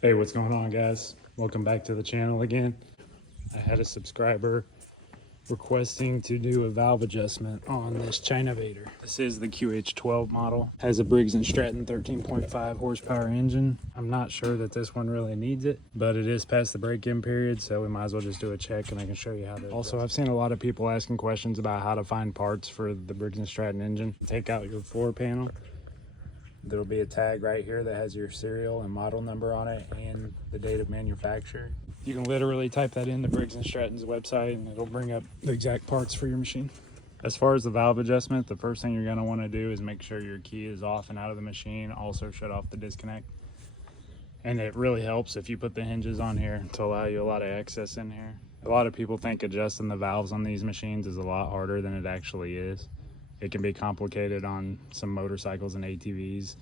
Hey, what's going on, guys? Welcome back to the channel again. I had a subscriber requesting to do a valve adjustment on this Excavator. This is the QH12 model. Has a Briggs and Stratton 13.5 horsepower engine. I'm not sure that this one really needs it, but it is past the break-in period, so we might as well just do a check and I can show you how to. Also, I've seen a lot of people asking questions about how to find parts for the Briggs and Stratton engine. Take out your floor panel. There'll be a tag right here that has your serial and model number on it and the date of manufacture. You can literally type that in the Briggs & Stratton's website and it'll bring up the exact parts for your machine. As far as the valve adjustment, the first thing you're going to want to do is make sure your key is off and out of the machine. Also shut off the disconnect. And it really helps if you put the hinges on here to allow you a lot of access in here. A lot of people think adjusting the valves on these machines is a lot harder than it actually is. It can be complicated on some motorcycles and ATVs,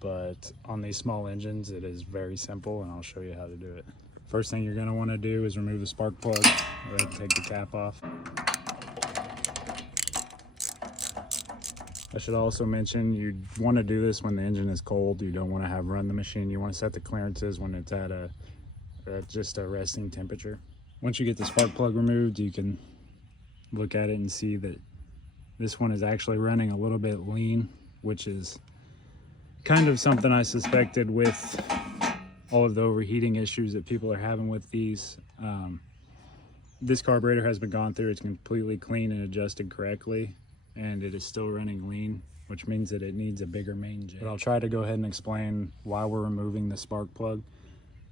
but on these small engines, it is very simple, and I'll show you how to do it. First thing you're going to want to do is remove the spark plug. Go ahead and take the cap off. I should also mention you want to do this when the engine is cold. You don't want to have run the machine. You want to set the clearances when it's at just a resting temperature. Once you get the spark plug removed, you can look at it and see that this one is actually running a little bit lean, which is kind of something I suspected with all of the overheating issues that people are having with these. This carburetor has been gone through. It's completely clean and adjusted correctly, and it is still running lean, which means that it needs a bigger main jet. But I'll try to go ahead and explain why we're removing the spark plug.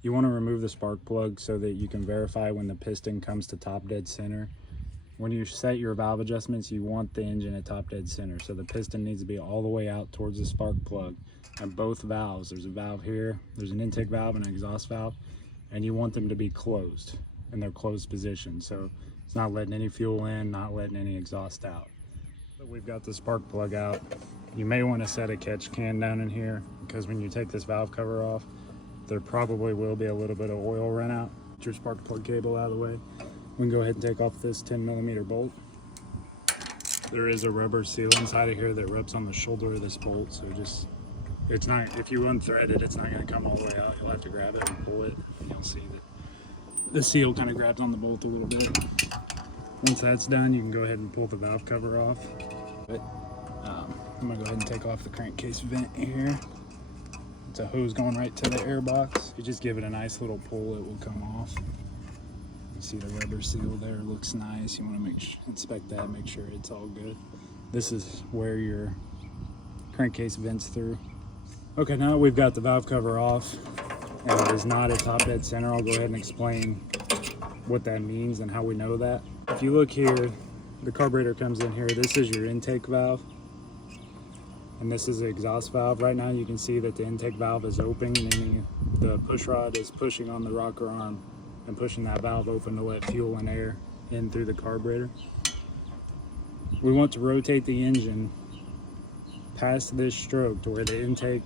You want to remove the spark plug so that you can verify when the piston comes to top dead center. When you set your valve adjustments, you want the engine at top dead center. So the piston needs to be all the way out towards the spark plug. And both valves, there's a valve here, there's an intake valve and an exhaust valve, and you want them to be closed in their closed position. So it's not letting any fuel in, not letting any exhaust out. But we've got the spark plug out. You may want to set a catch can down in here because when you take this valve cover off, there probably will be a little bit of oil run out. Get your spark plug cable out of the way. We can go ahead and take off this 10mm bolt. There is a rubber seal inside of here that rubs on the shoulder of this bolt, so it's not, if you unthread it, it's not going to come all the way out. You'll have to grab it and pull it, and you'll see that the seal kind of grabs on the bolt a little bit. Once that's done, you can go ahead and pull the valve cover off. But I'm going to go ahead and take off the crankcase vent here. It's a hose going right to the air box. You just give it a nice little pull, it will come off. You see the rubber seal there, looks nice. You want to inspect that, make sure it's all good. This is where your crankcase vents through. Okay, now we've got the valve cover off and it is not at top dead center. I'll go ahead and explain what that means and how we know that. If you look here, the carburetor comes in here. This is your intake valve and this is the exhaust valve. Right now you can see that the intake valve is open, meaning the push rod is pushing on the rocker arm and pushing that valve open to let fuel and air in through the carburetor. We want to rotate the engine past this stroke to where the intake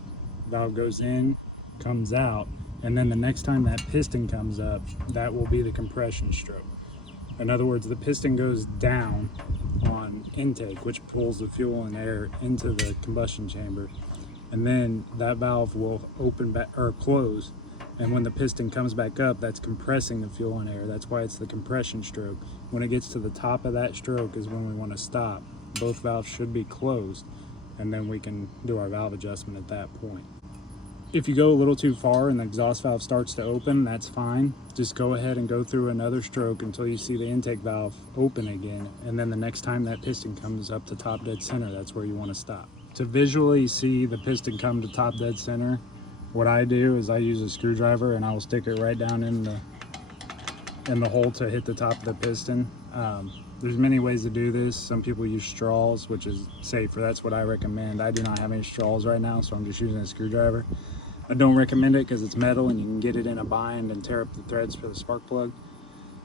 valve goes in, comes out, and then the next time that piston comes up, that will be the compression stroke. In other words, the piston goes down on intake, which pulls the fuel and air into the combustion chamber, and then that valve will open back or close. And when the piston comes back up, that's compressing the fuel and air. That's why it's the compression stroke. When it gets to the top of that stroke is when we want to stop. Both valves should be closed, and then we can do our valve adjustment at that point. If you go a little too far and the exhaust valve starts to open, that's fine. Just go ahead and go through another stroke until you see the intake valve open again. And then the next time that piston comes up to top dead center, that's where you want to stop. To visually see the piston come to top dead center, what I do is I use a screwdriver and I will stick it right down in the hole to hit the top of the piston. There's many ways to do this. Some people use straws, which is safer. That's what I recommend. I do not have any straws right now, so I'm just using a screwdriver. I don't recommend it because it's metal and you can get it in a bind and tear up the threads for the spark plug.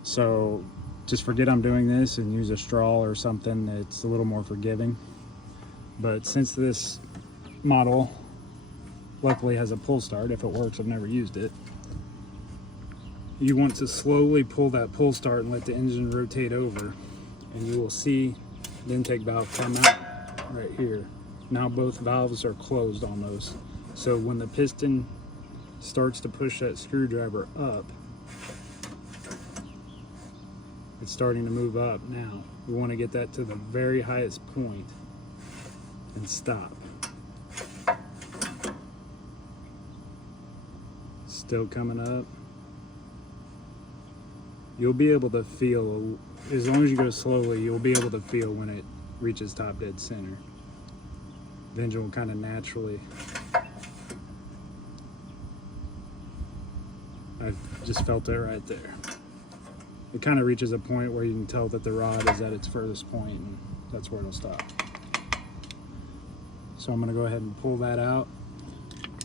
So just forget I'm doing this and use a straw or something that's a little more forgiving. But since this model luckily has a pull start, if it works, I've never used it, you want to slowly pull that pull start and let the engine rotate over, and you will see the intake valve come out right here. Now both valves are closed almost, so when the piston starts to push that screwdriver up, it's starting to move up now. We want to get that to the very highest point and stop. Still coming up. You'll be able to feel, as long as you go slowly, you'll be able to feel when it reaches top dead center. The engine will kind of naturally. I've just felt it right there. It kind of reaches a point where you can tell that the rod is at its furthest point, and that's where it'll stop. So I'm going to go ahead and pull that out.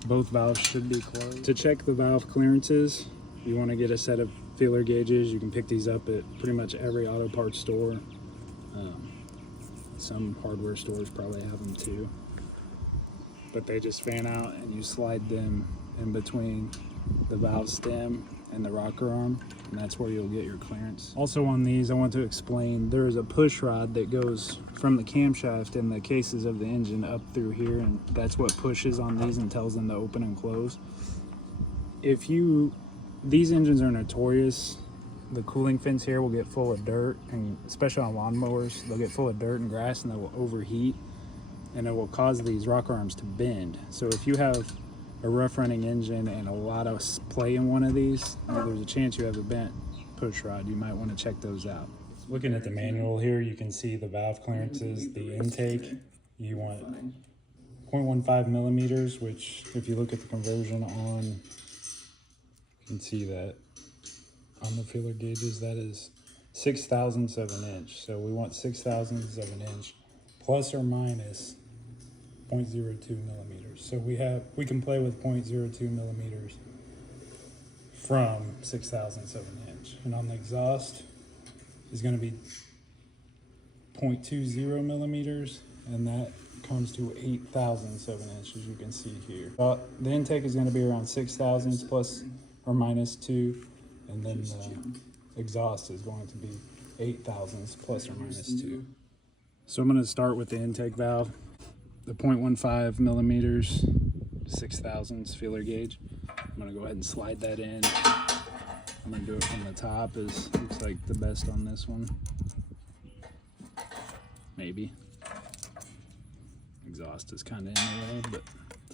Both valves should be closed. To check the valve clearances, you want to get a set of feeler gauges. You can pick these up at pretty much every auto parts store. Some hardware stores probably have them too. But they just fan out and you slide them in between the valve stem and the rocker arm, and that's where you'll get your clearance. Also on these, I want to explain, there is a push rod that goes from the camshaft and the cases of the engine up through here, and that's what pushes on these and tells them to open and close. These engines are notorious. The cooling fins here will get full of dirt, and especially on lawnmowers, they'll get full of dirt and grass and they will overheat, and it will cause these rocker arms to bend. So if you have a rough running engine and a lot of play in one of these, there's a chance you have a bent push rod. You might want to check those out. Looking at the manual here, you can see the valve clearances, the intake. You want 0.15 millimeters, which if you look at the conversion on, you can see that on the feeler gauges, that is 6/1000 of an inch. So we want 6/1000 of an inch plus or minus 0.02 millimeters. So we can play with 0.02 millimeters from 6/1000 of an inch. And on the exhaust is going to be 0.20 millimeters, and that comes to 0.008 of an inch, as you can see here. The intake is going to be around 6/1000 plus or minus 2, and then the exhaust is going to be 0.008 plus or minus 2. So I'm going to start with the intake valve. The 0.15 millimeters, 6/1000 feeler gauge. I'm going to go ahead and slide that in. I'm going to do it from the top, as looks like the best on this one. Maybe. Exhaust is kind of in the way, but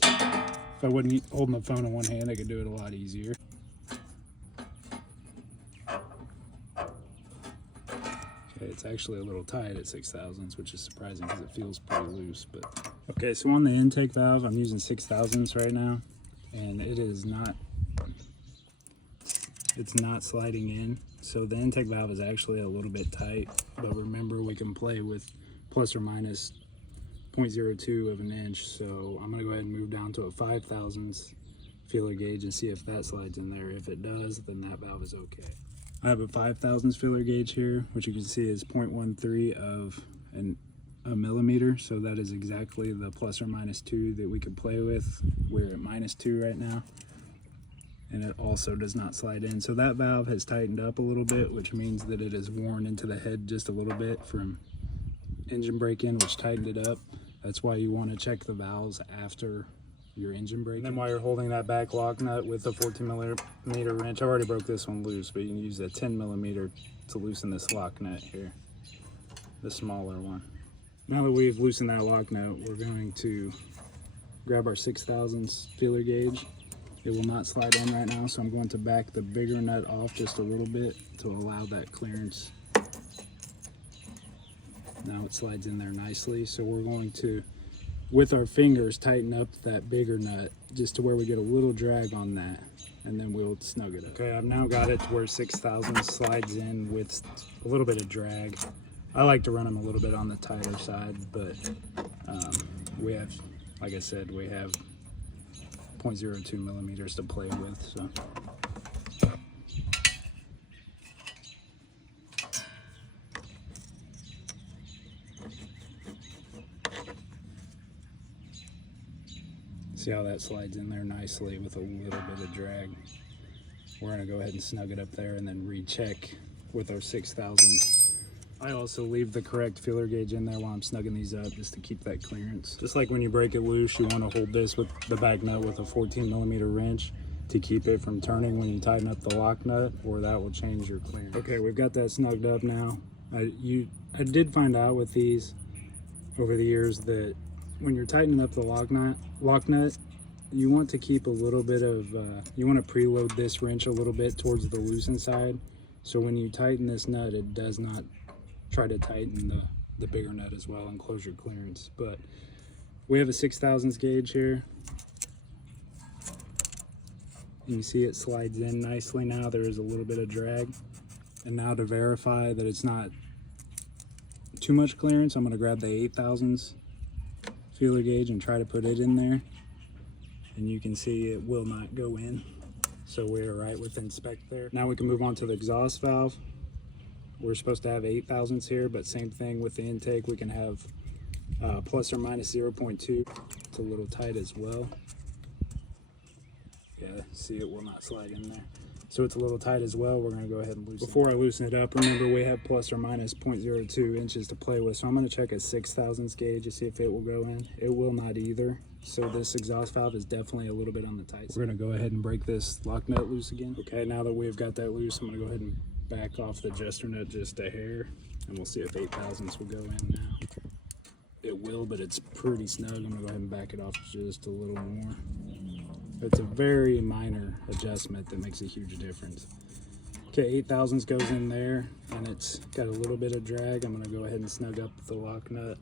if I wasn't holding the phone in one hand, I could do it a lot easier. Okay, it's actually a little tight at 6/1000, which is surprising because it feels pretty loose. But okay, so on the intake valve, I'm using 6/1000 right now, and it's not sliding in. So the intake valve is actually a little bit tight, but remember, we can play with plus or minus 0.02 of an inch. So I'm gonna go ahead and move down to a 5/1000 feeler gauge and see if that slides in there. If it does, then that valve is okay. I have a 5/1000 feeler gauge here, which you can see is 0.13 of a millimeter. So that is exactly the plus or minus 2 that we could play with. We're at -2 right now. And it also does not slide in. So that valve has tightened up a little bit, which means that it is worn into the head just a little bit from engine break-in, which tightened it up. That's why you want to check the valves after your engine break. And then while you're holding that back lock nut with a 14 millimeter wrench, I already broke this one loose, but you can use a 10 millimeter to loosen this lock nut here, the smaller one. Now that we've loosened that lock nut, we're going to grab our 6/1000 feeler gauge. It will not slide in right now, so I'm going to back the bigger nut off just a little bit to allow that clearance. Now it slides in there nicely, so we're going to, with our fingers, tighten up that bigger nut just to where we get a little drag on that, and then we'll snug it up. Okay, I've now got it to where 6/1000 slides in with a little bit of drag. I like to run them a little bit on the tighter side, but we have, like I said, we have 0.02 millimeters to play with. So see how that slides in there nicely with a little bit of drag. We're going to go ahead and snug it up there and then recheck with our 6/1000. I also leave the correct feeler gauge in there while I'm snugging these up just to keep that clearance. Just like when you break it loose, you want to hold this with the back nut with a 14 millimeter wrench to keep it from turning when you tighten up the lock nut, or that will change your clearance. Okay, we've got that snugged up now. I did find out with these over the years that when you're tightening up the lock nut, you want to keep a little bit of, you want to preload this wrench a little bit towards the loosened side. So when you tighten this nut, it does not try to tighten the bigger nut as well and close your clearance. But we have a 6/1000 gauge here. You can see it slides in nicely now. There is a little bit of drag. And now to verify that it's not too much clearance, I'm going to grab the 8/1000 feeler gauge and try to put it in there. And you can see it will not go in. So we're right within spec there. Now we can move on to the exhaust valve. We're supposed to have 8/1000 here, but same thing with the intake. We can have plus or minus 0.2. It's a little tight as well. Yeah, see, it will not slide in there. So it's a little tight as well. We're gonna go ahead and loosen it. Before I loosen it up, remember we have plus or minus 0.02 inches to play with. So I'm gonna check a 6/1000 gauge to see if it will go in. It will not either. So this exhaust valve is definitely a little bit on the tight side. We're gonna go ahead and break this lock nut loose again. Okay, now that we've got that loose, I'm gonna go ahead and back off the adjuster nut just a hair, and we'll see if 8/1000 will go in now. It will, but it's pretty snug. I'm gonna go ahead and back it off just a little more. It's a very minor adjustment that makes a huge difference. Okay, 8/1000 goes in there, and it's got a little bit of drag. I'm gonna go ahead and snug up the lock nut.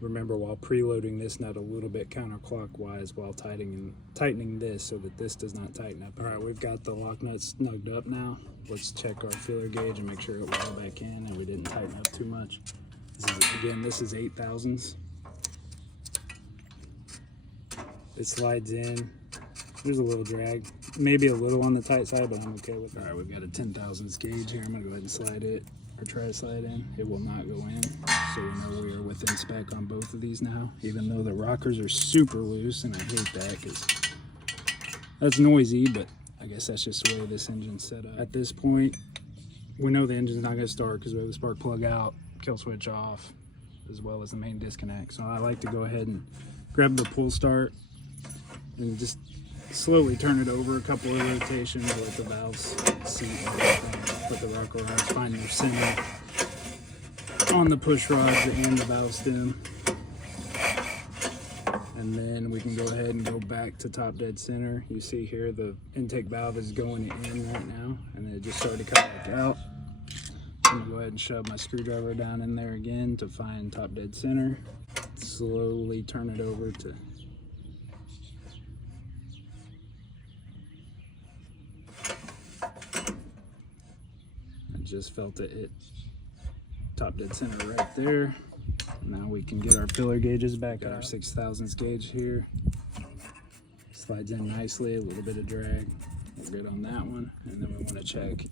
Remember, while preloading this nut a little bit counterclockwise while tightening this so that this does not tighten up. All right, we've got the lock nut snugged up now. Let's check our feeler gauge and make sure it will go back in and we didn't tighten up too much. This is 8/1000. It slides in. There's a little drag, maybe a little on the tight side, but I'm okay with it. All right, we've got a 10/1000 gauge here. I'm gonna go ahead and slide it, or try to slide in. It will not go in, so we know we are within spec on both of these now, even though the rockers are super loose, and I hate that because that's noisy, but I guess that's just the way this engine's set up. At this point, we know the engine's not gonna start because we have the spark plug out, kill switch off, as well as the main disconnect. So I like to go ahead and grab the pull start and just slowly turn it over a couple of rotations, let the valves seat and everything. Put the rocker rods, find your center on the push rods and the valve stem. And then we can go ahead and go back to top dead center. You see here the intake valve is going in right now, and it just started to come back out. I'm gonna go ahead and shove my screwdriver down in there again to find top dead center. Slowly turn it over to just felt it hit top dead center right there. Now we can get our filler gauges back. Got our 6/1000 gauge here. Slides in nicely, a little bit of drag. We're good on that one. And then we want to check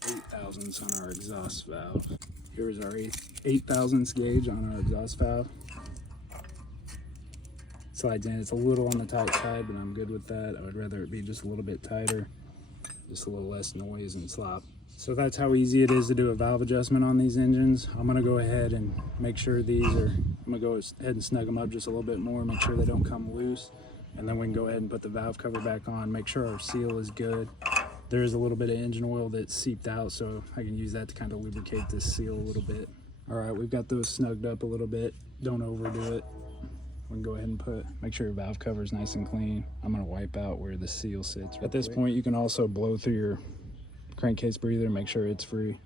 8/1000 on our exhaust valve. Here's our 8/1000 gauge on our exhaust valve. Slides in, it's a little on the tight side, but I'm good with that. I would rather it be just a little bit tighter, just a little less noise and slop. So that's how easy it is to do a valve adjustment on these engines. I'm gonna go ahead and make sure I'm gonna go ahead and snug them up just a little bit more, make sure they don't come loose. And then we can go ahead and put the valve cover back on, make sure our seal is good. There is a little bit of engine oil that seeped out, so I can use that to kind of lubricate this seal a little bit. All right, we've got those snugged up a little bit. Don't overdo it. We can go ahead and make sure your valve cover is nice and clean. I'm gonna wipe out where the seal sits. At this point, you can also blow through your crankcase breather, make sure it's free.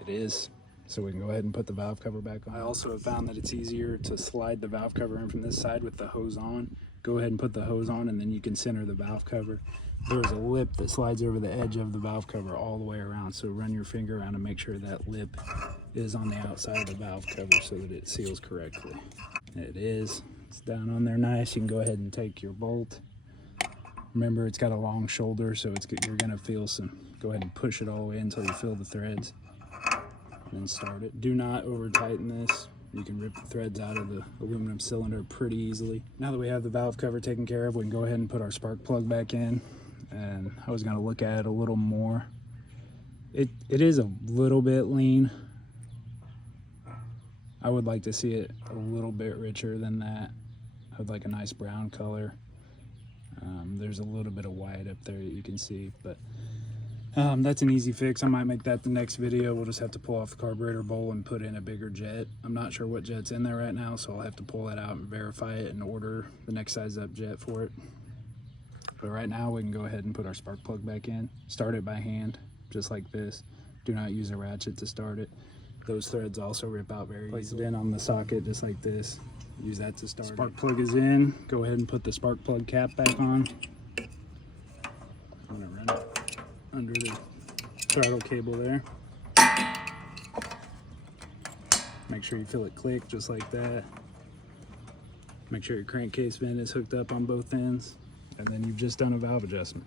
It is, so we can go ahead and put the valve cover back on. I also have found that it's easier to slide the valve cover in from this side with the hose on. Go ahead and put the hose on, and then you can center the valve cover. There's a lip that slides over the edge of the valve cover all the way around, so run your finger around and make sure that lip is on the outside of the valve cover so that it seals correctly. It is. It's down on there nice. You can go ahead and take your bolt. Remember, it's got a long shoulder, so you're gonna feel go ahead and push it all the way until you feel the threads, and then start it. Do not over tighten this. You can rip the threads out of the aluminum cylinder pretty easily. Now that we have the valve cover taken care of, we can go ahead and put our spark plug back in. And I was gonna look at it a little more. It is a little bit lean. I would like to see it a little bit richer than that. I would like a nice brown color. There's a little bit of white up there that you can see, but that's an easy fix. I might make that the next video. We'll just have to pull off the carburetor bowl and put in a bigger jet. I'm not sure what jet's in there right now, so I'll have to pull that out and verify it and order the next size up jet for it. But right now we can go ahead and put our spark plug back in. Start it by hand, just like this. Do not use a ratchet to start it. Those threads also rip out very easily. Place it in on the socket just like this. Use that to start. Spark plug is in. Go ahead and put the spark plug cap back on. I'm gonna run it under the throttle cable there. Make sure you feel it click just like that. Make sure your crankcase vent is hooked up on both ends. And then you've just done a valve adjustment.